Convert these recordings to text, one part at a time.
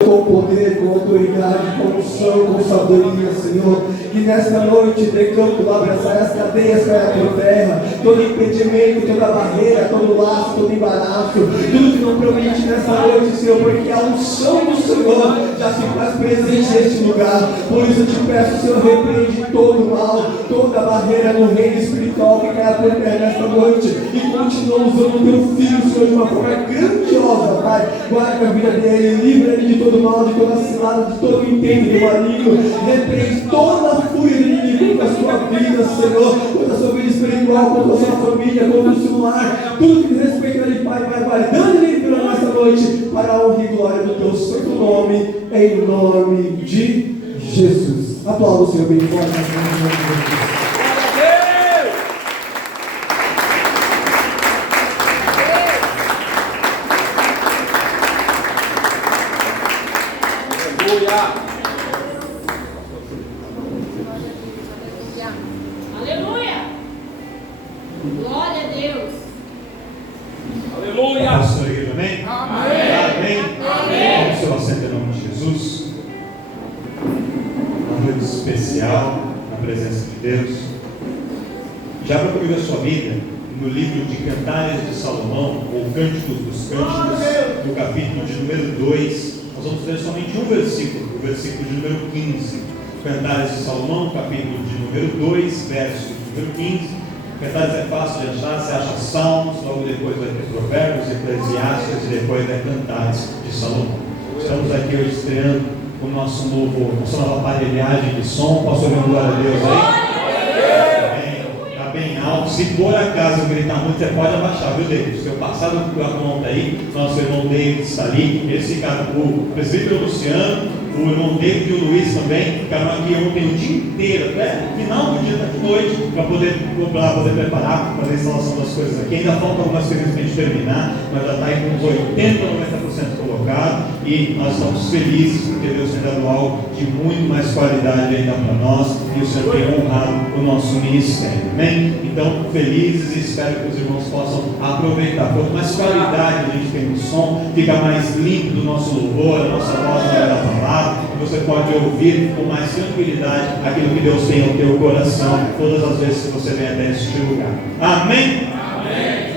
Com poder, com autoridade, com unção, com sabedoria, Senhor. Que nesta noite dê campo, abraçar as cadeias para por terra, todo impedimento, toda barreira, todo laço, todo embaraço, tudo que não permite nesta noite, Senhor, porque a unção do Senhor já se faz presente neste lugar. Por isso eu te peço, Senhor, repreende todo o mal, toda barreira no reino espiritual que cai por terra nesta noite e continua usando o teu filho, Senhor, de uma forma grandiosa, Pai. Guarda a vida dele, livra ele de todo mal, de toda cilada, de todo intento do maligno. Repreende toda a fúria do inimigo contra a sua vida, Senhor, contra a sua vida espiritual, contra a sua família, contra o seu lar. Tudo que diz respeito a ele, Pai, vai guardando ele nesta noite para a honra e glória do teu santo nome, em nome de Jesus. Aplauda o Senhor bem forte, em nome de Jesus. Aleluia! Glória a Deus! Aleluia! Pastor, amém? Amém! Amém! Vamos seu assento em nome de Jesus. Uma noite especial na presença de Deus. Já para comigo a sua Bíblia, no livro de Cantares de Salomão, ou Cânticos dos Cânticos, no capítulo de número 2, nós vamos ler somente um versículo, o versículo de número 15. Cantares de Salomão, capítulo de número 2, verso número 15. Cantares é fácil de achar, você acha Salmos, logo depois vai ter Provérbios, Eclesiastes e depois vai Cantares de Salomão. Estamos aqui hoje estreando o nosso nossa nova aparelhagem de som. Posso ouvir glória a Deus aí? Está bem alto. Se por acaso eu gritar muito, você pode abaixar, viu, David? Se eu passar da conta aí, nosso irmão David está ali, eles ficaram, o presbítero Luciano, o irmão David e o Luiz também ficaram aqui ontem o dia inteiro, até o final do dia de noite, para poder preparar para a instalação das coisas aqui. Ainda faltam algumas coisas para a gente terminar, mas já está aí com uns 80% ou 90% colocado, e nós estamos felizes porque Deus tem dado algo de muito mais qualidade ainda para nós, e o Senhor tem honrado o nosso ministério, amém? Então, felizes, e espero que os irmãos possam aproveitar. Quanto mais qualidade a gente tem no som, fica mais limpo o nosso louvor, a nossa voz na hora da palavra. Você pode ouvir com mais tranquilidade aquilo que Deus tem ao teu coração todas as vezes que você vem até este lugar. Amém? Amém.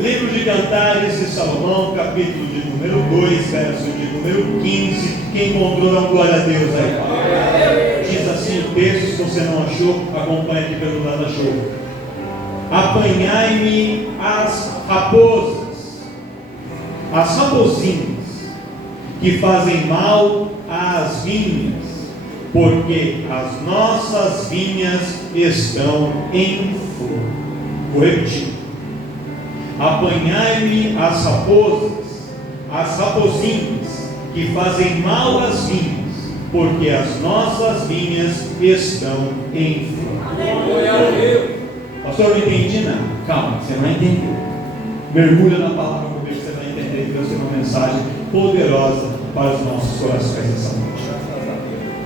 Livro de Cantares de Salomão, capítulo de número 2, verso de número 15. Quem encontrou, dá glória a Deus aí. Amém. Diz assim o texto, se você não achou, acompanhe aqui pelo guarda-chuva. Apanhai-me as raposas, as raposinhas, que fazem mal às vinhas, porque as nossas vinhas estão em flor. Vou repetir. Apanhai-me as raposinhas, que fazem mal às vinhas, porque as nossas vinhas estão em flor. Pastor, eu não entendi nada. Calma, você vai entender. Mergulha na palavra comigo, você vai entender que Deus tem uma mensagem poderosa para os nossos corações essa noite.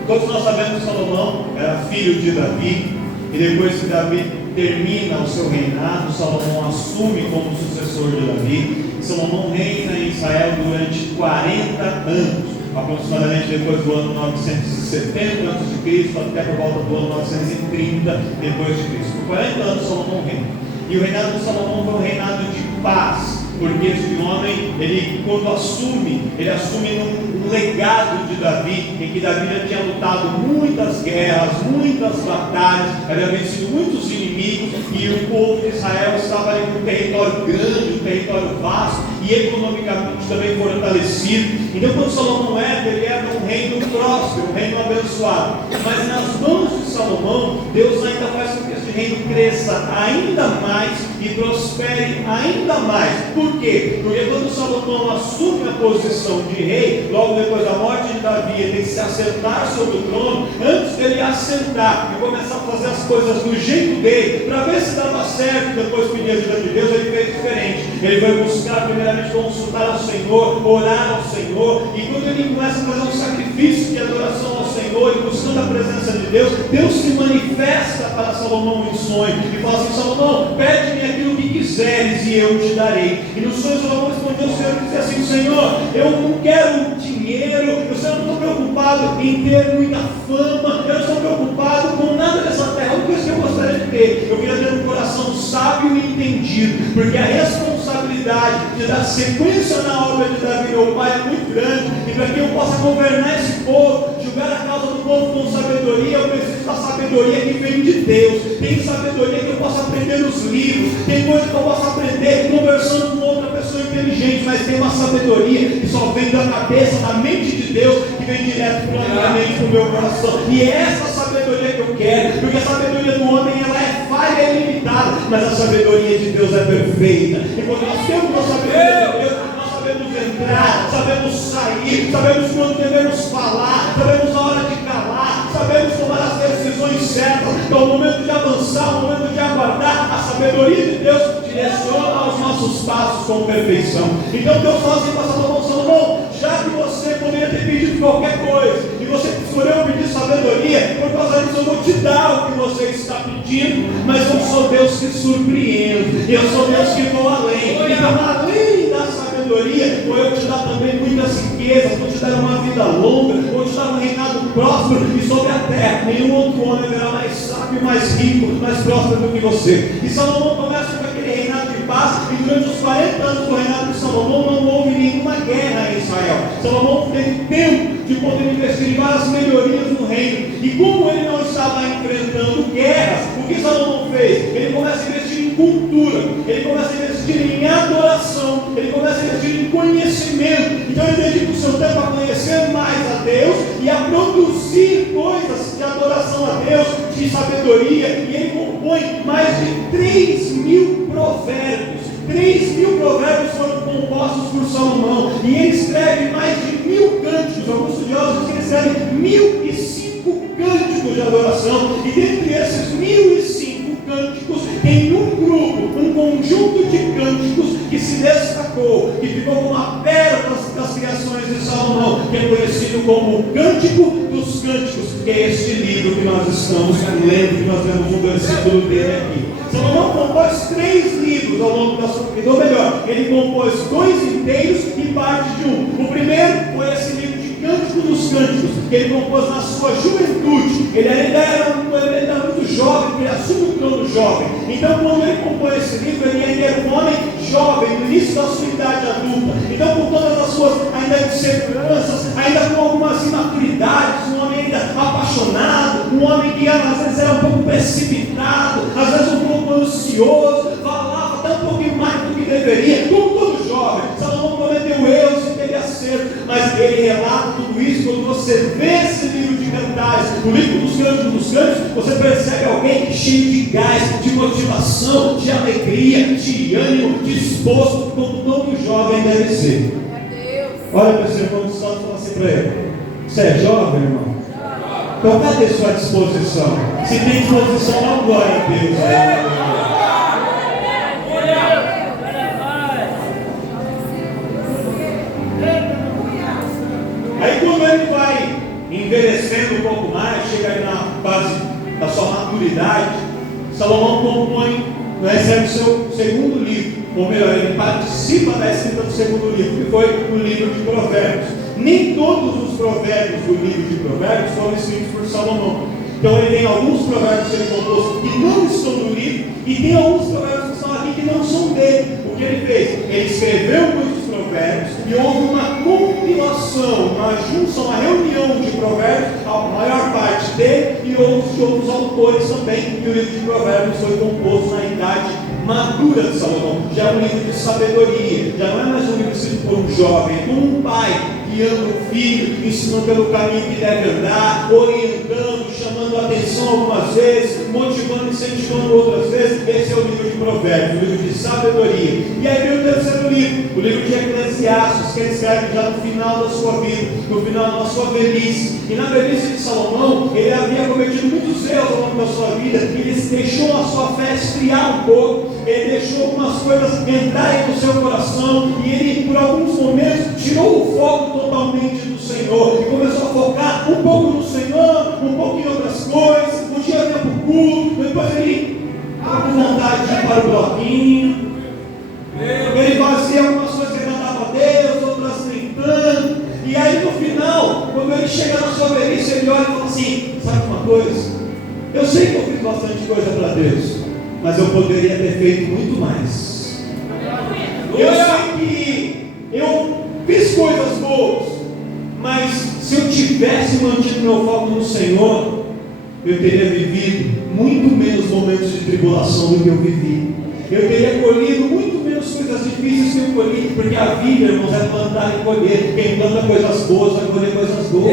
Todos nós sabemos que Salomão era filho de Davi, e depois que Davi termina o seu reinado, Salomão assume como sucessor de Davi. Salomão reina em Israel durante 40 anos, aproximadamente depois do ano 970 a.C. até por volta do ano 930 depois de Cristo. Por 40 anos Salomão reina. E o reinado de Salomão foi um reinado de paz, porque este homem, ele quando assume, ele assume um legado de Davi, em que Davi já tinha lutado muitas guerras, muitas batalhas, havia vencido muitos inimigos, e o povo de Israel estava ali com um território grande, um território vasto, e economicamente também fortalecido. Então quando Salomão ele era um reino próspero, um reino abençoado, mas nas mãos de Salomão, Deus ainda faz com que esse reino cresça ainda mais e prospere ainda mais. Por quê? Porque quando Salomão assume a posição de rei, logo depois da morte de Davi, ele tem que se assentar sobre o trono. Antes dele assentar e começar a fazer as coisas do jeito dele, para ver se dava certo, depois pedir ajuda de Deus, ele fez diferente. Ele foi buscar primeiramente consultar ao Senhor, orar ao Senhor, e quando ele começa a fazer um sacrifício de adoração ao Senhor e buscando a presença de Deus, Deus se manifesta para Salomão em sonho e fala assim: Salomão, pede-me aquilo que quiseres e eu te darei. E no sonho Salomão respondeu ao Senhor e disse assim: Senhor, eu não quero dinheiro, eu preocupado em ter muita fama, eu não estou preocupado com nada dessa terra. A coisa que eu gostaria de ter, eu queria ter um coração sábio e entendido, porque a responsabilidade de dar sequência na obra de Davi, meu pai, é muito grande, e para que eu possa governar esse povo, julgar a causa do povo com sabedoria, eu preciso da sabedoria que vem de Deus. Tem sabedoria que eu posso aprender nos livros, tem coisa que eu posso aprender conversando com outra pessoa inteligente, mas tem uma sabedoria que só vem da cabeça, da mente de Deus, que vem direto para o meu coração. E é essa sabedoria que eu quero, porque a sabedoria do homem ela é falha e limitada, mas a sabedoria de Deus é perfeita. E quando nós temos a sabedoria de Deus, nós sabemos entrar, sabemos sair, sabemos quando devemos falar, sabemos a hora de calar, sabemos tomar as decisões certas. Então, o momento de avançar, o momento de aguardar, a sabedoria de Deus direciona os nossos passos com perfeição. Então Deus fala assim para Salomão: já que você poderia ter pedido qualquer coisa e você escolheu pedir sabedoria, por causa disso eu vou te dar o que você está pedindo, mas eu sou Deus que surpreende, eu sou Deus que vou além. Então, além da sabedoria, vou eu te dar também muitas riquezas, vou te dar uma vida longa, vou te dar um reinado próspero, e sobre a terra nenhum outro homem verá mais sábio, mais rico, mais próspero do que você. E Salomão começa com aquele reinado de paz, e durante os 40 anos do reinado de Salomão não houve nenhuma guerra em Israel. Salomão teve tempo de poder investir em várias melhorias no reino, e como ele não estava enfrentando guerras, o que Salomão fez? Ele começa a investir em cultura, ele começa a investir em adoração, ele começa a investir em conhecimento. Então ele dedica o seu tempo a conhecer mais a Deus e a produzir coisas de adoração a Deus, de sabedoria, e ele compõe mais de 3.000 provérbios. 3.000 provérbios foram compostos por Salomão, e ele escreve mais de 1.000 cânticos. Alguns estudiosos dizem que ele escreve 1.005 cânticos de adoração, e dentre esses 1.005 cânticos tem um grupo, um conjunto de cânticos que se destacou, que ficou como a pérola das criações de Salomão, que é conhecido como o Cântico dos Cânticos, que é este livro que nós estamos lendo, que nós temos um versículo dele aqui. Salomão compôs 3 livros ao longo da sua vida, ou melhor, ele compôs 2 inteiros e parte de um. O primeiro foi esse livro de Cântico dos Cânticos, que ele compôs na sua juventude. Ele ainda era muito jovem, ele assume o trono jovem. Então, quando ele compôs esse livro, ele ainda era um homem jovem, no início da sua idade adulta. Então, com todas as suas ainda inseguranças, ainda com algumas imaturidades, um homem ainda apaixonado, um homem que às vezes era um pouco precipitado, às vezes um pouco ansioso, falava até um pouquinho mais do que deveria, como todo jovem. Salomão cometeu erros e teve acerto, mas ele relata tudo isso. Quando você vê esse livro de cantares, o livro dos Cânticos, você percebe alguém cheio de gás, de motivação, de alegria, de ânimo, disposto, como todo jovem deve ser. Olha para o seu irmão do salto e fala assim para ele: você é jovem, irmão? Então cadê sua disposição? Se tem disposição, não glória a Deus. Aí quando ele vai envelhecendo um pouco mais, chega aí na fase da sua maturidade, Salomão compõe, recebe o seu segundo livro, ou melhor, ele participa da escrita do segundo livro, que foi o livro de Provérbios. Nem todos os provérbios do livro de Provérbios foram escritos por Salomão. Então ele tem alguns provérbios que ele compôs que não estão no livro, e tem alguns provérbios que estão aqui que não são dele. O que ele fez? Ele escreveu muitos provérbios, e houve uma compilação, uma junção, uma reunião de provérbios, a maior parte dele e outros autores também. E o livro de Provérbios foi composto na idade madura de Salomão. Já é um livro de sabedoria, já não é mais um livro escrito por um jovem, é como um pai guiando o filho, ensinando pelo caminho que deve andar, orientando, chamando a atenção algumas vezes, motivando, incentivando outras vezes. Esse é o livro de Provérbios, o livro de sabedoria. E aí vem o terceiro livro, o livro de Eclesiastes, que ele escreve já no final da sua vida, no final da sua velhice. E na velhice de Salomão, ele havia cometido muitos erros ao longo da sua vida, ele deixou a sua fé esfriar um pouco, ele deixou algumas coisas entrarem no seu coração, e ele por alguns momentos tirou o foco totalmente do Senhor, e começou a focar um pouco no Senhor, um pouco em outras coisas. Um dia vinha para o culto, depois ele estava com vontade de ir para o bloquinho, ele fazia algumas coisas que agradava a Deus, outras nem tanto. E aí no final, quando ele ele chega na sua velhice, ele olha e fala assim: sabe uma coisa? Eu sei que eu fiz bastante coisa para Deus, mas eu poderia ter feito muito mais. Eu sei que eu fiz coisas boas, mas se eu tivesse mantido meu foco no Senhor, eu teria vivido muito menos momentos de tribulação do que eu vivi. Eu teria colhido muito menos coisas difíceis que eu colhi, porque a vida, irmãos, é plantar e colher. Quem planta coisas boas vai colher coisas boas.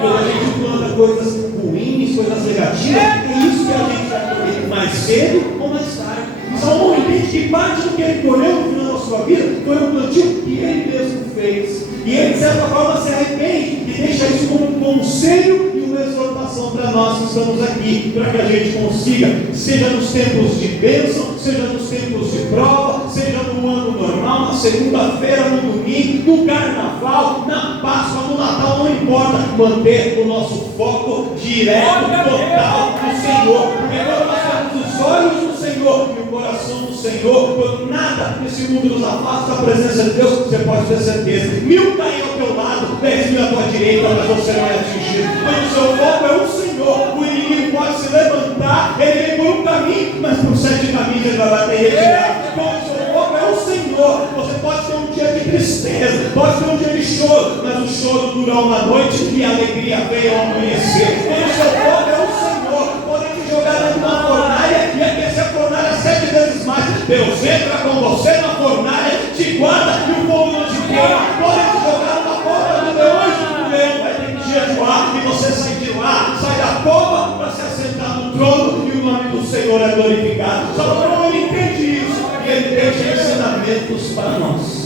Quando a gente planta coisas ruins, coisas negativas, é isso que a gente vai colher, mais cedo ou mais tarde. Salomão entende que parte do que ele colheu no final da sua vida foi um plantio que ele mesmo fez. E ele, de certa forma, se arrepende e deixa isso como um conselho e uma exortação para nós que estamos aqui, para que a gente consiga, seja nos tempos de bênção, seja nos tempos de prova, seja no ano normal, na segunda-feira, no domingo, no carnaval, na Páscoa, no Natal, não importa, manter o nosso foco direto, total no Senhor. Porque quando nós temos os olhos no Senhor e o coração no Senhor, quando nada nesse mundo nos afasta da presença de Deus, você pode ter certeza: 1000 caem ao teu lado, 10.000 à tua direita, mas você não é atingido. Quando o seu foco é o Senhor, o inimigo pode se levantar, ele vem por um caminho, mas por 7 caminhos ele vai bater e retirar. Quando o seu foco é o Senhor, você pode ter um dia de tristeza, pode ter um dia de choro, mas o choro dura uma noite e a alegria vem ao amanhecer. Quando o seu foco é o Senhor, podem te jogar numa fornalha e aquecer a fornalha 7 vezes mais. Deus entra com você na fornalha, te guarda e o fogo não te queima. Podem te jogar na porta do leão, o leão vai ter que jejuar e você sai de lá, sai da cova para se assentar no trono e o nome do Senhor é glorificado. Salomão, ele entende isso e ele deixa ensinamentos para nós.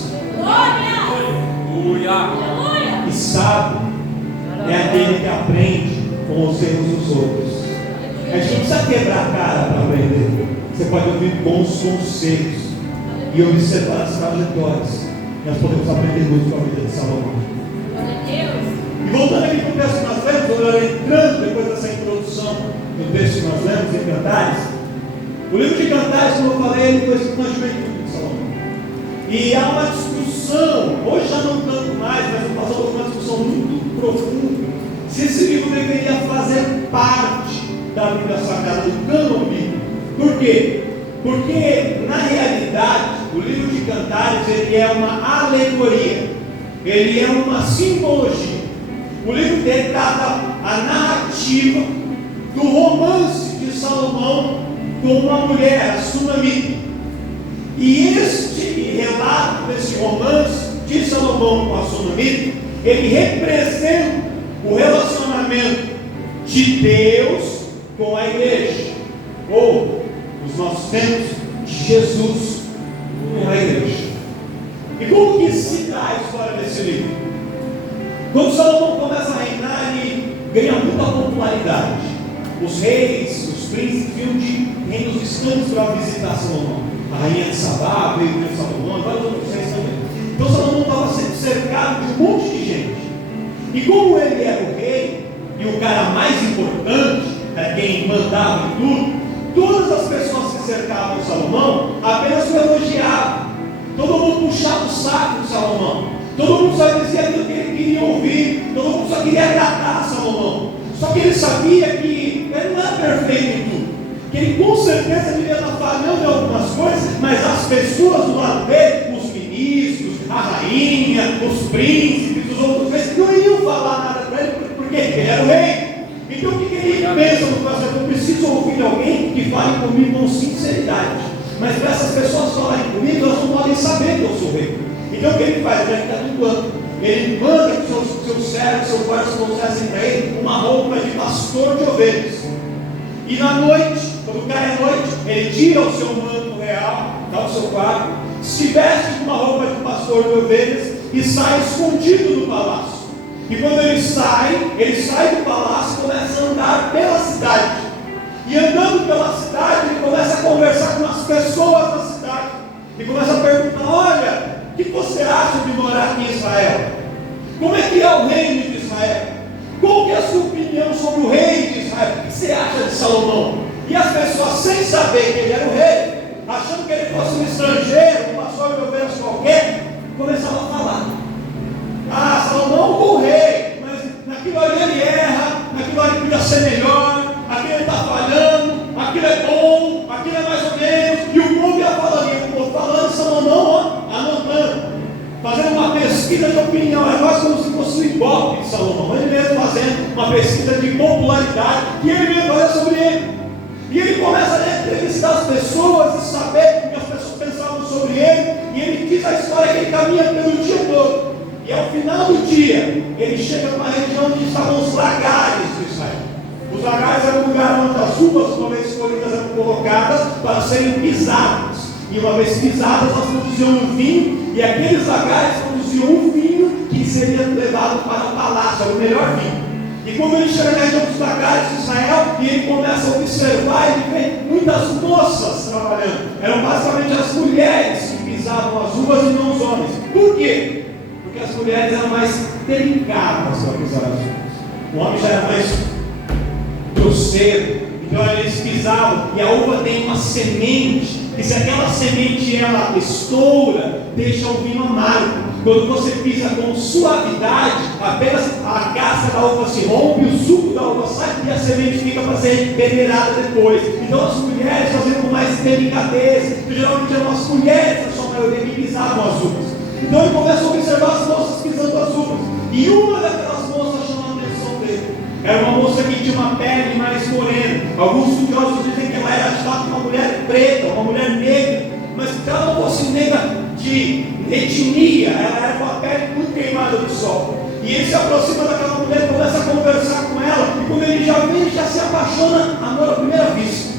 E sábio é aquele que aprende com os erros dos outros. A gente não precisa quebrar a cara para aprender. Você pode ouvir bons conselhos e observar as trajetórias. Nós podemos aprender muito com a vida de Salomão. E voltando aqui para o texto que nós lemos, agora entrando depois dessa introdução do texto que nós lemos em Cantares, o livro de Cantares, como eu falei, ele foi escrito na juventude de Salomão. E há uma discussão, hoje já não tanto mais, mas no passado houve uma discussão muito profunda, se esse livro deveria fazer parte da Bíblia Sagrada, do cânon bíblico. Por quê? Porque, na realidade, o livro de Cantares ele é uma alegoria, ele é uma simbologia. O livro dele trata a narrativa do romance de Salomão com uma mulher, a Sunamita. E este relato desse romance de Salomão com a Sunamita, ele representa o relacionamento de Deus com a igreja, ou, nos nossos tempos, de Jesus com a igreja. E como que se dá a história desse livro? Quando Salomão começa a reinar, ele ganha muita popularidade. Os reis, os príncipes vinham de reinos distantes para visitar Salomão. A rainha de Sabá veio ver Salomão, e vários outros reis também. Então Salomão estava sendo cercado de um monte de gente. E como ele era o rei, e o cara mais importante, era quem mandava em tudo, todas as pessoas que cercavam Salomão apenas o elogiavam. Todo mundo puxava o saco de Salomão. Todo mundo só dizia aquilo que ele queria ouvir. Todo mundo só queria agradar a Salomão. Só que ele sabia que ele não era perfeito em tudo. Que ele com certeza devia estar falhando em algumas coisas, mas as pessoas do lado dele, os ministros, a rainha, os príncipes, os outros reis, não iam falar nada para ele, porque ele era o rei. Então o que ele pensa no processo? Eu preciso ouvir alguém que fale comigo com sinceridade. Mas para essas pessoas falarem comigo, elas não podem saber que eu sou rei. Então o que ele faz? Ele está no plano. Ele manda que seus servos, seus guardas trouxessem para ele uma roupa de pastor de ovelhas. E na noite, quando cai a noite, ele tira o seu manto real, dá o seu quarto, se veste com uma roupa de pastor de ovelhas e sai escondido do palácio. E quando ele sai do palácio e começa a andar pela cidade. E andando pela cidade, ele começa a conversar com as pessoas da cidade. E começa a perguntar: olha, o que você acha de morar aqui em Israel? Como é que é o reino de Israel? Qual que é a sua opinião sobre o rei de Israel? O que você acha de Salomão? E as pessoas, sem saber que ele era o rei, achando que ele fosse um estrangeiro, um pastor de ovelhas qualquer, começavam a falar: ah, Salomão foi o rei, mas naquilo ali ele erra, naquilo ali podia ser melhor, aquilo ele está falhando, aquilo é bom, aquilo é mais ou menos, e o povo ia falando, e o povo falando, Salomão, ó, anotando, fazendo uma pesquisa de opinião, é quase como se fosse o Ibope de Salomão, ele mesmo fazendo uma pesquisa de popularidade, e ele mesmo olha sobre ele. E ele começa a entrevistar as pessoas e saber o que as pessoas pensavam sobre ele. E ele diz a história que ele caminha pelo dia todo. E ao final do dia, ele chega numa região onde estavam os lagares de Israel. Os lagares eram um lugar onde as uvas, uma vez escolhidas, eram colocadas para serem pisadas. E uma vez pisadas, elas produziam um vinho. E aqueles lagares produziam um vinho que seria levado para o palácio, era o melhor vinho. E quando ele chega na região dos lagares de Israel, e ele começa a observar, ele vê muitas moças trabalhando. Eram basicamente as mulheres que pisavam as uvas e não os homens. Por quê? Porque as mulheres eram mais delicadas para pisar as uvas. O homem já era mais grosseiro. Então eles pisavam, e a uva tem uma semente, e se aquela semente ela estoura, deixa o vinho amargo. Quando você pisa com suavidade, apenas a casca da uva se rompe, o suco da uva sai e a semente fica para ser peneirada depois. Então as mulheres faziam com mais delicadeza, geralmente eram as mulheres, na sua maioria, que pisavam as uvas. Então ele começa a observar as moças pisando as uvas, e uma daquelas moças chamou a atenção dele. Era uma moça que tinha uma pele mais morena. Alguns estudiosos dizem que ela era de fato uma mulher preta, uma mulher negra, mas se ela não fosse negra de etnia, ela era com a pele muito queimada do sol. E ele se aproxima daquela mulher, começa a conversar com ela, e quando ele já vê, ele já se apaixona, amor à primeira vista.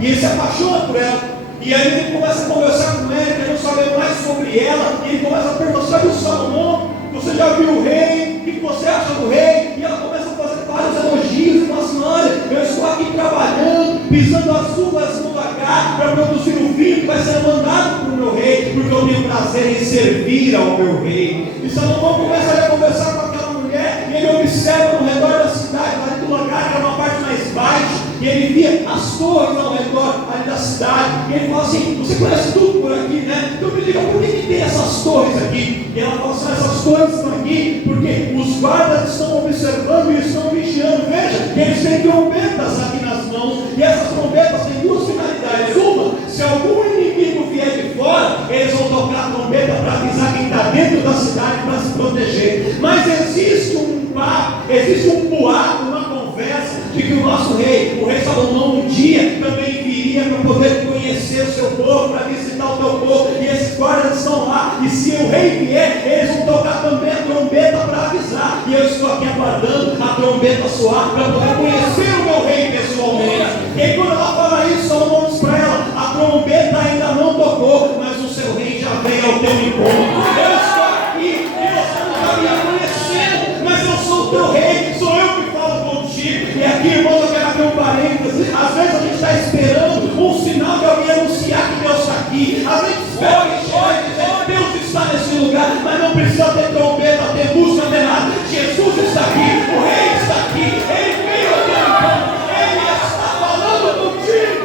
E ele se apaixona por ela, e aí ele começa a conversar com ela, querendo saber mais sobre ela, e ele começa a perguntar: você já viu Salomão? Você já viu o rei? O que você acha do rei? E ela começa a fazer vários elogios, e fala assim: olha, eu estou aqui trabalhando, pisando as uvas no lagar, para produzir o vinho que vai ser mandado para o meu rei, porque eu tenho prazer em servir ao meu rei. E Salomão começa a conversar com aquela mulher, e ele observa no redor da cidade, ali do lagar, que era uma parte mais baixa, e ele via as torres ao redor ali da cidade, e ele fala assim: você conhece tudo por aqui, né? Então me diga, por que tem essas torres aqui? E ela fala assim: essas torres estão aqui porque os guardas estão observando e estão vigiando. Veja, que eles têm trombetas aqui nas mãos, e essas trombetas têm duas finalidades. Uma, se algum inimigo vier de fora, eles vão tocar a trombeta para avisar quem está dentro da cidade para se proteger. Mas existe um papo, existe um boato, uma conversa de que o nosso rei, o rei Salomão, um dia também viria para poder conhecer o seu povo, para visitar o teu povo, e esses guardas estão lá, e se o rei vier, eles vão tocar também a trombeta para avisar, e eu estou aqui aguardando a trombeta soar para poder conhecer o meu rei pessoalmente. E aí, quando ela fala isso, Salomão diz para ela: a trombeta ainda não tocou, mas o seu rei já veio ao teu encontro. Eu estou aqui, e você não está me conhecendo, mas eu sou o teu rei, sou eu que falo contigo. E aqui, irmão, eu quero abrir um parênteses. Às vezes a gente está esperando um sinal de alguém anunciar que Deus está aqui. Às vezes espera alguém chegar e dizer: Deus está nesse lugar, mas não precisa ter trombeta, ter música, ter nada. Jesus está aqui, o rei está aqui, ele veio ao teu encontro, ele está falando contigo.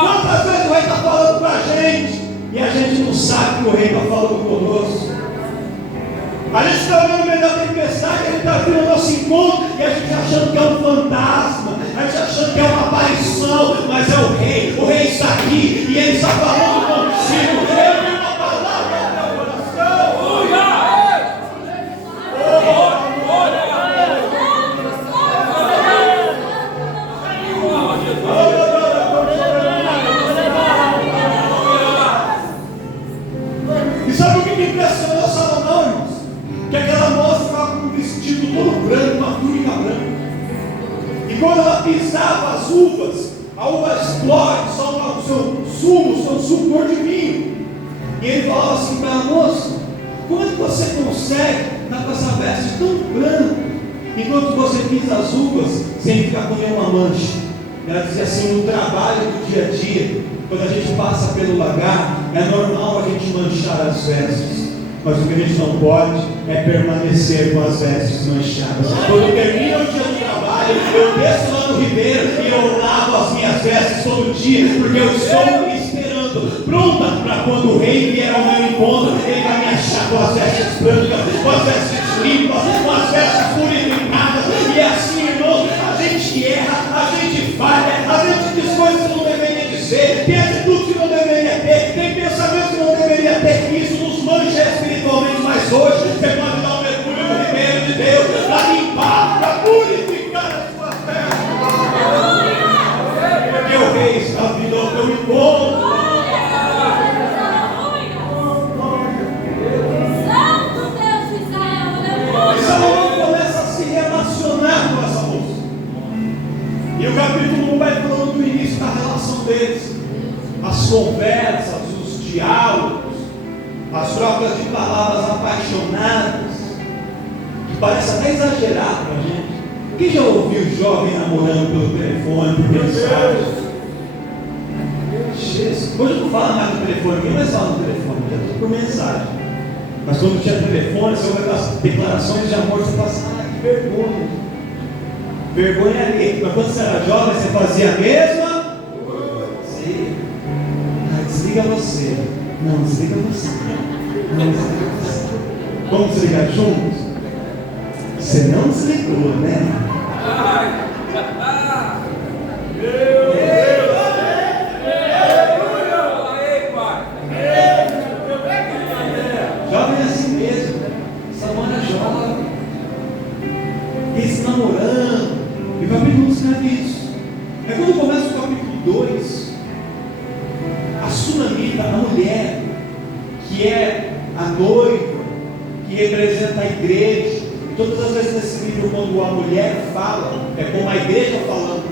Quantas vezes o rei está falando para a gente e a gente não sabe que o rei está falando conosco? A gente está olhando no meio da tempestade, ele está vindo ao nosso encontro, e a gente achando que é um fantasma, a gente achando que é uma aparição, mas é o rei está aqui, e ele está falando contigo. Ele tem uma palavra no teu coração. E sabe o que impressionou Salomão, irmãos? Que aquela moça estava com um vestido todo branco, uma túnica branca. E quando ela pisava as uvas, a uva explode, solta o seu suco cor de vinho. E ele falava assim para a moça: como é que você consegue estar com essa veste tão branca, enquanto você pisa as uvas sem ficar com nenhuma mancha? Ela dizia assim: no trabalho do dia a dia, quando a gente passa pelo lagar, é normal a gente manchar as vestes. Mas o que a gente não pode é permanecer com as vestes manchadas. Quando termina o dia do trabalho, cidade, eu desço lá no Ribeiro e eu lavo as minhas vestes todo dia, porque eu estou esperando, pronta para quando o rei vier ao meu encontro, ele vai me achar com as vestes brancas, com as vestes limpas, com as vestes purificadas. E assim, irmãos, a gente erra, a gente falha, a gente diz coisas que não deveria dizer, tem atitudes que não deveria ter, tem pensamentos que não deveria ter. Isso nos mancha espiritualmente, mas hoje você pode dar um mergulho no Ribeiro de Deus para limpar, para purificar as suas vestes, porque o rei está vindo ao teu encontro. E Salomão começa a se relacionar com essa moça. E o capítulo 1 vai falando do início da relação deles, as conversas, os diálogos, as trocas de palavras apaixonadas, que parece até exagerado para a gente. Quem já ouviu jovem namorando pelo telefone, por mensagem? Hoje não fala mais no telefone, quem mais fala no telefone? Já tudo por mensagem. Mas quando tinha telefone, você ouve as declarações de amor, você fala assim, que vergonha. Vergonha ali. Mas quando você era jovem, você fazia a mesma? Sim. Desliga você. Não, desliga você. Não, desliga você. Vamos desligar juntos? Você não desligou, né? Jovem é assim mesmo. Salomão era jovem. Eles namorando. E o capítulo 1 escreve isso. É quando começa o capítulo 2. A sunamita, a mulher, que é a noiva, que representa a igreja. E todas as vezes nesse livro, quando a mulher fala, é como a igreja falando.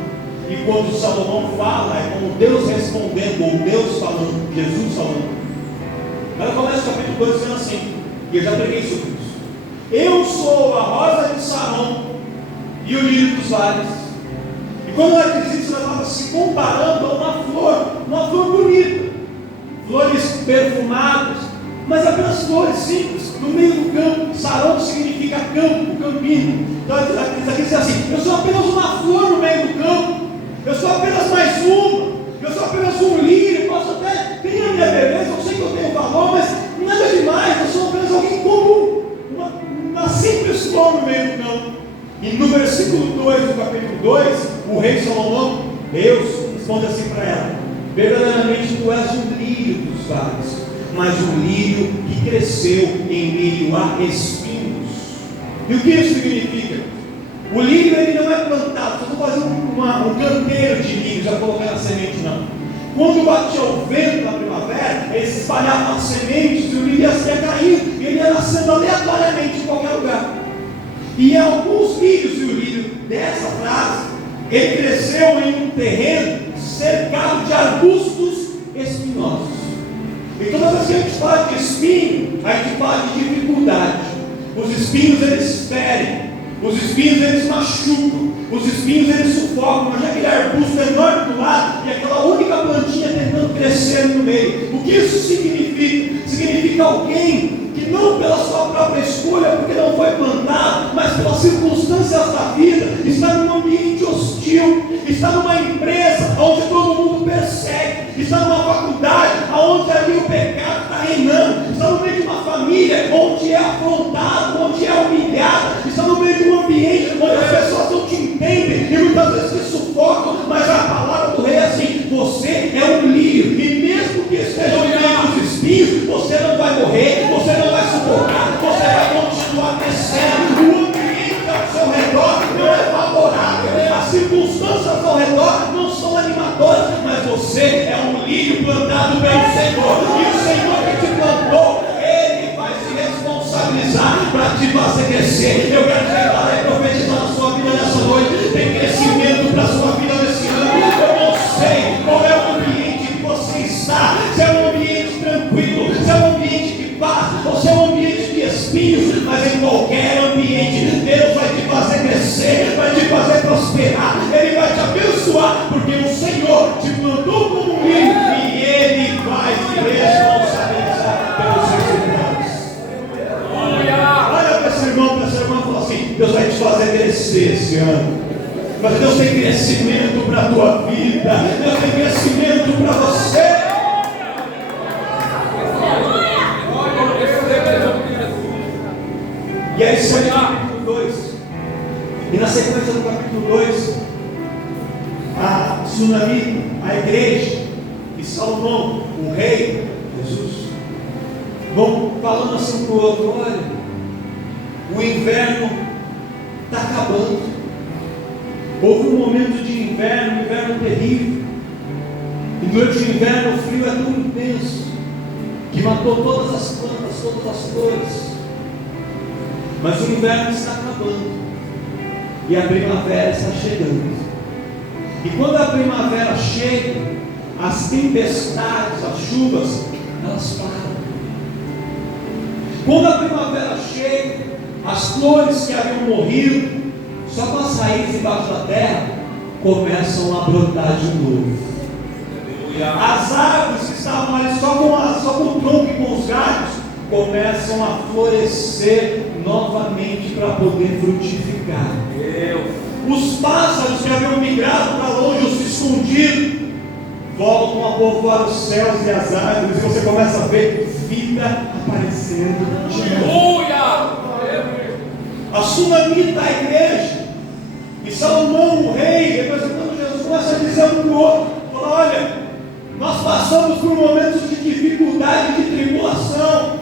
E quando Salomão fala, é como Deus respondendo, ou Deus falando, Jesus falando. Ela começa o capítulo 2 dizendo assim, e eu já preguei sobre isso: eu sou a rosa de Sarão e o lírio dos vales. E quando ela diz isso, ela estava se comparando a uma flor bonita, flores perfumadas, mas apenas flores simples, no meio do campo. Sarão significa campo, campino. Então ela diz assim: eu sou apenas uma flor no meio do campo, eu sou apenas mais uma, eu sou apenas um lírio, posso até ter a minha beleza, eu sei que eu tenho valor, mas nada demais, eu sou apenas alguém comum, uma simples flor no meio do campo. E no versículo 2 do capítulo 2, o rei Salomão, Deus responde assim para ela: verdadeiramente tu és um lírio dos vales, mas um lírio que cresceu em meio a espinhos. E o que isso significa? O lírio ele não é plantado, você não faz um canteiro de lírio, já colocar na semente, não. Quando batia o vento na primavera, ele se espalhava as sementes e o lírio ia caindo, e ele ia nascendo aleatoriamente em qualquer lugar. E alguns lírios, e o lírio dessa frase, ele cresceu em um terreno cercado de arbustos espinhosos. E todas as vezes que a gente fala de espinho, a gente fala de dificuldade. Os espinhos eles ferem, os espinhos eles machucam, os espinhos eles sufocam. Mas aquele arbusto enorme do lado e aquela única plantinha tentando crescer no meio. O que isso significa? Significa alguém que não pela sua própria escolha, porque não foi plantado, mas pelas circunstâncias da vida, está num ambiente hostil, está numa empresa onde todo mundo persegue, está numa faculdade onde ali o pecado está reinando, está no meio de uma família onde é afrontado, onde é humilhado, está no meio de um ambiente onde as pessoas não te entendem e muitas vezes te sufocam, mas a palavra do rei é assim: você é um lírio, e mesmo que esteja no meio dos espinhos, você não vai morrer, você não vai sufocar, você vai continuar crescendo. O ambiente ao seu redor não é favorável, as circunstâncias ao redor não são animadoras, mas você é um lírio plantado pelo Senhor, e o Senhor que te plantou, Ele vai se responsabilizar para te fazer crescer. Eu quero declarar e profetizar na sua vida nessa noite: tem crescimento para a sua vida nesse ano. Eu não sei qual é o ambiente que você está, se é um ambiente tranquilo, se é um ambiente de paz, ou se é um ambiente de espinhos, mas em qualquer ambiente, Deus vai te fazer crescer, vai te fazer prosperar, Ele vai te abençoar, porque o Senhor te plantou como um lírio e Ele vai se responsabilizar pelos seus resultados. Olha para esse irmão e fala assim: Deus vai te fazer crescer esse ano. Mas Deus tem crescimento para a tua vida. Deus tem crescimento para você. E aí segue o capítulo 2. E na sequência do capítulo 2, a tsunami, a igreja e Salomão, o rei, Jesus, vão falando assim para o outro: olha, o inverno está acabando. Houve um momento de inverno, terrível. E durante o inverno o frio é tão intenso que matou todas as plantas, todas as flores. Mas o inverno está acabando e a primavera está chegando. E quando a primavera chega, as tempestades, as chuvas, elas param. Quando a primavera chega, as flores que haviam morrido, só com as raízes embaixo da terra, começam a brotar de novo. As árvores que estavam ali só com o tronco e com os galhos, começam a florescer novamente para poder frutificar. Os pássaros que haviam migrado para longe ou se escondido, voltam a povoar os céus e as árvores, e você começa a ver vida aparecendo de novo. A tsunami da igreja, e Salomão, o rei, representando Jesus, começa a dizer um para o outro: fala, olha, nós passamos por momentos de dificuldade, de tribulação,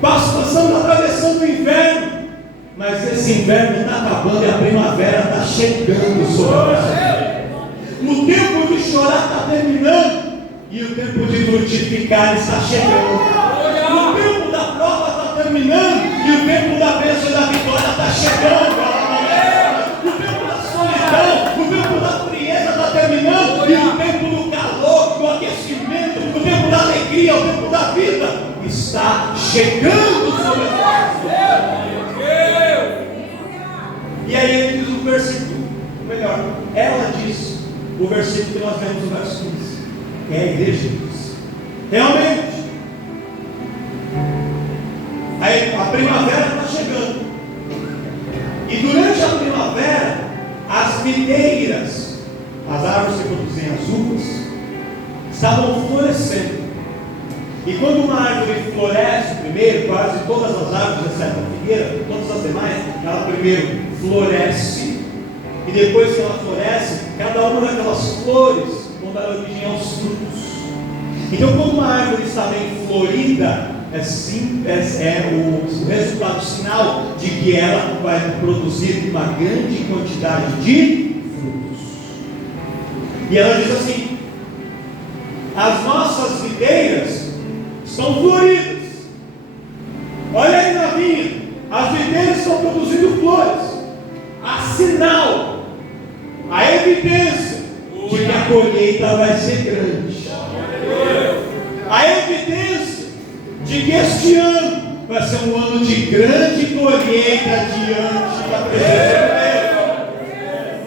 passamos atravessando o inverno, mas esse inverno está acabando e a primavera está chegando sobre nós. O tempo de chorar está terminando e o tempo de frutificar está chegando. O tempo da prova está terminando e o tempo da bênção e da vitória está chegando. O tempo da solidão, o tempo da frieza está terminando e o tempo do calor, do aquecimento, o tempo da alegria, o tempo da vida está chegando sobre nós. E aí ele diz o versículo, melhor, ela diz o versículo que nós vemos no verso 15, que é a igreja diz: realmente, a primavera está chegando, e durante a primavera, as videiras, as árvores que produzem as uvas, estavam florescendo. E quando uma árvore floresce primeiro, quase todas as árvores, exceto a figueira, todas as demais, ela primeiro floresce, e depois que ela floresce, cada uma daquelas flores vão dar origem aos frutos. Então, quando uma árvore está bem florida, é o resultado sinal de que ela vai produzir uma grande quantidade de frutos. E ela diz assim: as nossas videiras estão floridas. Olha aí na vinha, as videiras estão produzindo flores. A sinal, a evidência de que a colheita vai ser grande. A evidência de que este ano vai ser um ano de grande colheita diante da presença de Deus.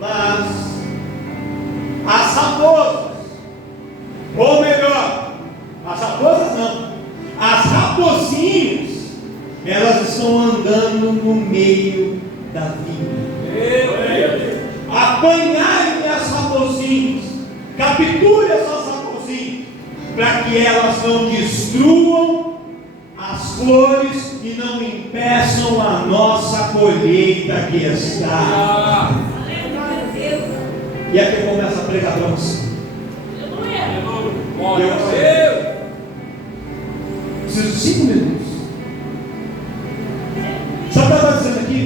Mas as raposas, ou melhor, as raposas não, as raposinhas, elas estão andando no meio da vinha. Apanharem as raposinhas, capturem essas raposinhas, para que elas não destruam as flores e não impeçam a nossa colheita que está. E aqui eu começo a pregar para você. Preciso de 5 minutos. Sabe o que ela está dizendo aqui?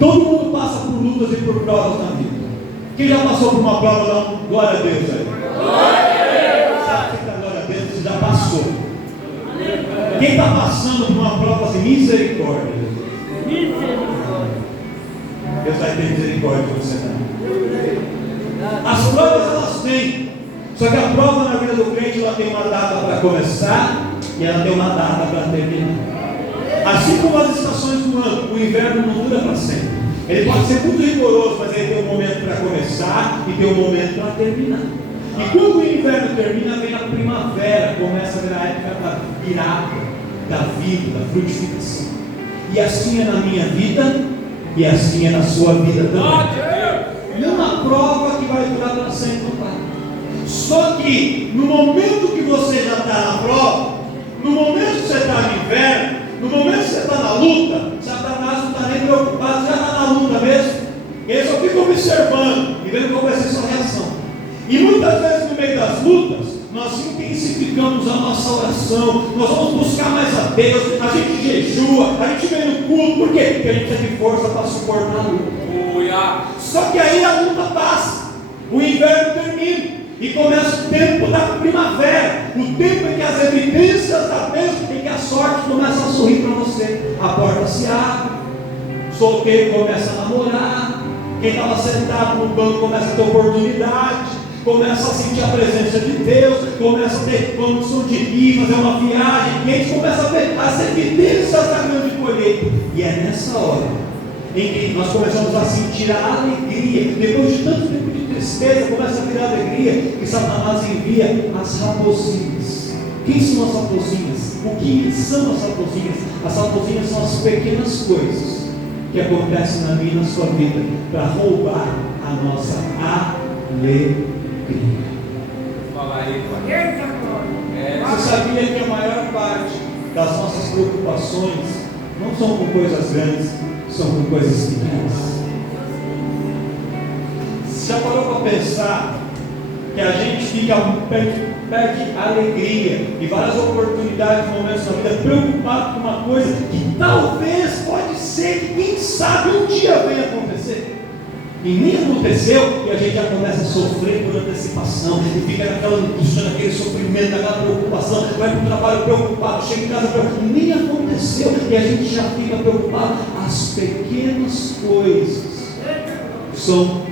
Todo mundo passa por lutas e por provas na vida. Quem já passou por uma prova, dá um glória a Deus aí. Sabe que glória a Deus, você já passou. Quem está passando por uma prova assim, misericórdia. Deus vai ter misericórdia de você também. As provas elas têm, só que a prova na vida do crente, ela tem uma data para começar e ela tem uma data para terminar. Assim como as estações do ano, o inverno não dura para sempre. Ele pode ser muito rigoroso, mas ele tem um momento para começar e tem um momento para terminar. E quando o inverno termina, vem a primavera, começa a virar a época da virada, da vida, da frutificação. E assim é na minha vida, e assim é na sua vida também. Não uma prova que vai durar para sempre, não vai. Só que no momento que você já está na prova, no momento que você está no inverno, no momento que você está na luta, Satanás não está nem preocupado, já está na luta mesmo. Ele só fica observando e vendo qual vai ser a sua reação. E muitas vezes no meio das lutas, nós intensificamos a nossa oração, nós vamos buscar mais a Deus, a gente jejua, a gente vem no culto, por quê? Porque a gente tem força para suportar a luta. Só que aí a luta passa, o inverno termina e começa o tempo da primavera, o tempo em que as evidências da bênção, em que a sorte começa a sorrir para você, a porta se abre, o solteiro começa a namorar, quem estava sentado no banco começa a ter oportunidade, começa a sentir a presença de Deus, começa a ter condição de ir fazer uma viagem, e a gente começa a ver as evidências da grande colheita. E é nessa hora em que nós começamos a sentir a alegria, depois de tanto tempo de tristeza, começa a virar alegria, e Satanás envia as raposinhas. Quem são as raposinhas? O que são as raposinhas? As raposinhas são as pequenas coisas que acontecem na minha e na sua vida para roubar a nossa alegria. Fala aí, pai. Você sabia que a maior parte das nossas preocupações não são com coisas grandes, são com coisas pequenas? Você já parou para pensar que a gente perde alegria e várias oportunidades, momentos na vida, preocupado com uma coisa que talvez, pode ser, que quem sabe um dia venha acontecer? E nem aconteceu, e a gente já começa a sofrer por antecipação, e fica naquela angústia, naquele sofrimento, naquela preocupação, vai para o trabalho preocupado, chega em casa preocupado, nem aconteceu, e a gente já fica preocupado. As pequenas coisas são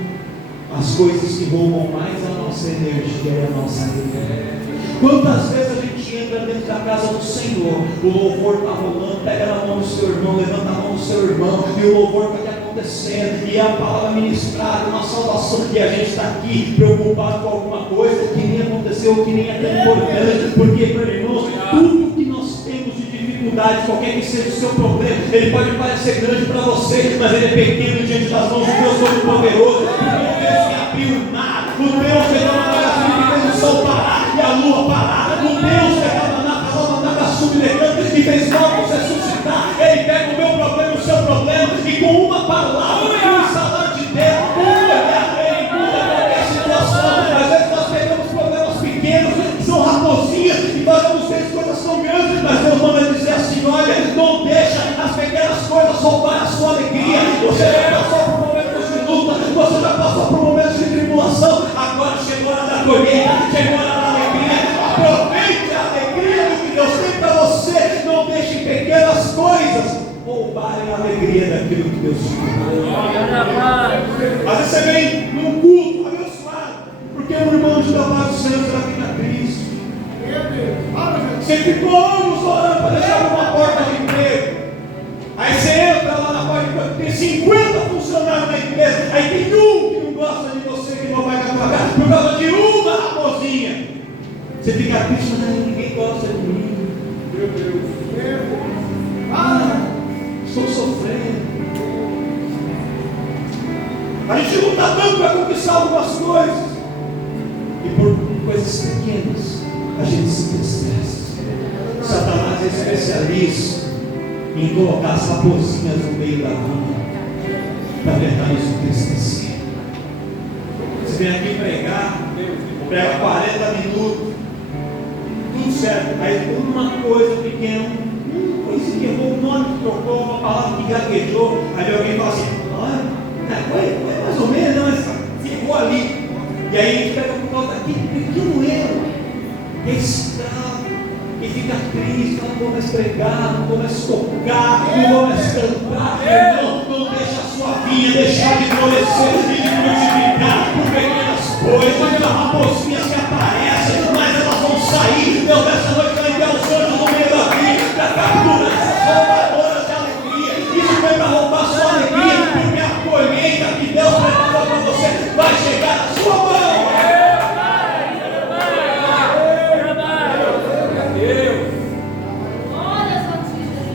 as coisas que roubam mais a nossa energia e a nossa alegria. Quantas vezes a gente entra dentro da casa do Senhor, o louvor está rolando, pega na mão do seu irmão, levanta a mão do seu irmão, e o louvor está acontecendo, e a palavra ministrada, uma salvação, e a gente está aqui preocupado com alguma coisa que nem aconteceu, que nem é tão importante, porque, meus irmãos, tudo que nós temos de dificuldade, qualquer que seja o seu problema, ele pode parecer grande para você, mas ele é pequeno diante das mãos do Deus Todo-Poderoso, porque o Deus que abriu o mar, o Deus que deu uma maravilha, que fez o sol parar e a lua parar, o Deus que estava na calma, na sublegante, e fez mortos ressuscitar, ele pega o meu problema, o seu problema, e com uma palavra, o salário de Deus, com um olhar dele, muda qualquer situação. Às vezes nós pegamos problemas pequenos, que são raposinhas, e nós vamos ter coisas tão grandes, mas Deus manda dizer assim: olha, não deixa as pequenas coisas roubar a sua alegria. Você já passou por momentos de luta, você já passou por momentos de tribulação, agora chegou a hora da colheita, chegou a hora da alegria. Aproveite a alegria do que Deus tem para você, não deixe pequenas coisas roubarem a alegria daquilo que Deus te deu. Às vezes você vem num culto abençoado, porque um irmão de trabalho do Senhor está aqui na Cristo. Você ficou anos orando para deixar uma porta de emprego. Aí você entra lá na porta de emprego, tem 50 funcionários na empresa, aí tem um que não gosta de você, que não vai trabalhar por causa de uma raposinha. Você fica triste, mas ninguém gosta de mim. Meu Deus. Estou sofrendo. A gente luta tanto para conquistar algumas coisas, e por coisas pequenas a gente se entristece. Satanás é especialista em colocar as raposinhas no meio da vida para tentar nos entristecer. Você vem aqui pregar, prega 40 minutos, tudo certo, aí uma coisa pequena, que errou, um nome que trocou, uma palavra que gaguejou, aí alguém fala assim: olha, foi mais ou menos, mas ficou ali. E aí a gente pega por causa daquele pequeno erro, que é escravo, que fica triste, não vou mais pregar, não vou mais tocar, não vou mais cantar. Não deixa a sua vinha deixar de florescer e de multiplicar por pequenas coisas, as raposinhas que aparecem, mas elas vão sair. Deus nessa noite vai enviar os anjos no meio da vida para capturar essas roubadoras de alegria. Isso foi para roubar sua alegria, porque a colheita que Deus preparou para você vai chegar na sua mão.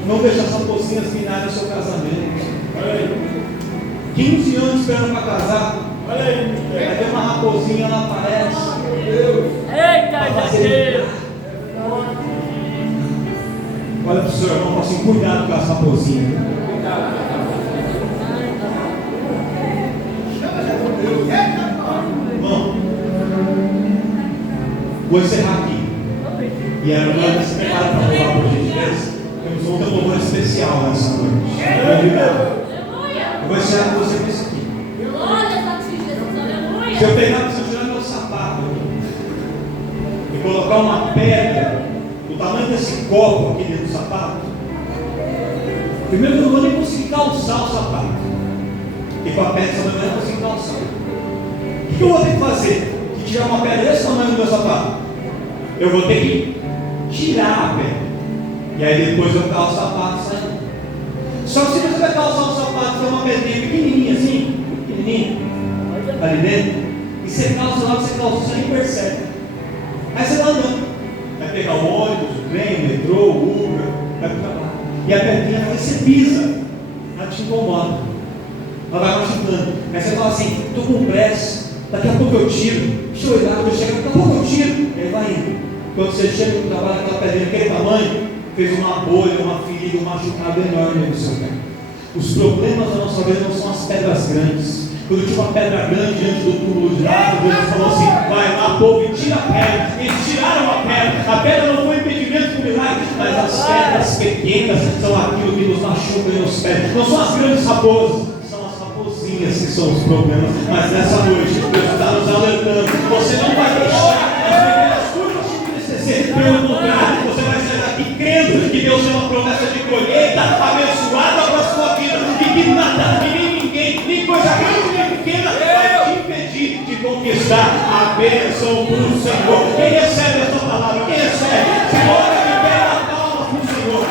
Não deixa as raposinhas minarem o 15 anos esperando para casar. Aí tem uma raposinha, ela aparece. Eita, Deus! Olha para o seu irmão, assim, cuidado com essa raposinha. Irmão, vou encerrar aqui. E a irmã se prepara para falar por gentileza. Temos um louvor especial nessa noite. Eu vou encerrar com você com isso aqui. Se eu pegar, se eu tirar meu sapato e colocar uma pedra do tamanho desse copo aqui dentro do sapato, primeiro eu não vou nem conseguir calçar o sapato, e com a pedra eu não vou conseguir calçar. O que eu vou ter que fazer? De tirar uma pedra desse tamanho do meu sapato? Eu vou ter que tirar a pedra, e aí depois eu calço o sapato e saio. Só que se você vai calçar o sapato, tem uma pedrinha pequenininha assim, pequenininha, ali dentro, e você calça lá, você nem percebe. Aí você está andando, vai pegar o ônibus, o trem, o metrô, o Uber, vai para o trabalho. E a pedrinha, aí você pisa, ela te incomoda, ela vai machucando. Aí você fala assim: estou com pressa, daqui a pouco eu tiro. Deixa eu olhar, quando eu chego, daqui a pouco eu tiro. E aí vai indo. Quando você chega no trabalho, aquela pedrinha daquele tamanho, fez uma bolha, uma ferida, um machucado enorme no seu pé. Os problemas da nossa vida não são as pedras grandes. Quando tinha uma pedra grande diante do túmulo de Lázaro, Deus falou assim: vai lá, povo, e tira a pedra. Eles tiraram a pedra não foi impedimento do milagre, mas as pedras pequenas são aquilo que nos machuca e nos pés. Não são as grandes raposas, são as raposinhas que são os problemas. Mas nessa noite, Deus está nos alertando: você não vai deixar as primeiras curvas te entristecer. Pelo contrário, você vai sair daqui crendo que Deus tem uma promessa de colheita abençoada para a sua vida, e que nada, e nem ninguém, nem coisa grande nem pequena vai te impedir de conquistar a bênção do Senhor. Quem recebe essa palavra? Quem recebe? Senhor, que pega a palma para o Senhor.